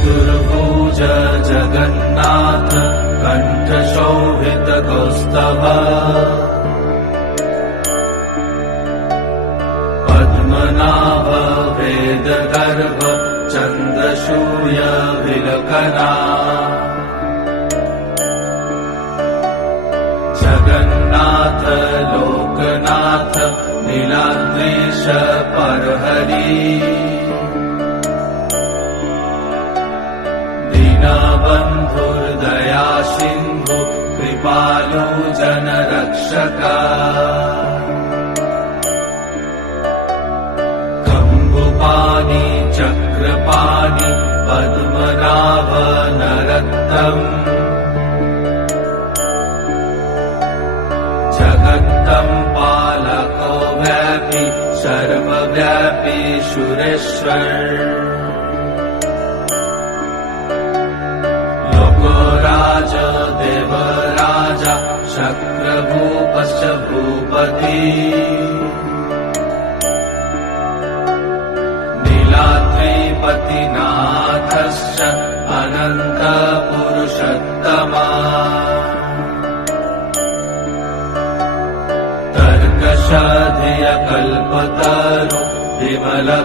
चतुर्भुज जगन्नाथ कण्ठशोभित कौस्तभ पद्मनाभ वेदगर्भ चन्द्रशूय विलकना जगन्नाथ लोकनाथ नीलाद्रीश परहरि दीनबन्धुर्दया सिन्धु कृपालु जनरक्षका कम्बुपाणि चक्रपाणि पद्मनाभ नरत्तम् जगत्तं पालको व्यापी सर्वव्यापी सुरेश्वर लोकराज देवराजा शक्रभूपश्च भूपति नीलाद्रिपतिनाथश्च अनन्तपुरुषोत्तमा तर्कशधिय कल्पतरु विमलप्रीतिवर्धना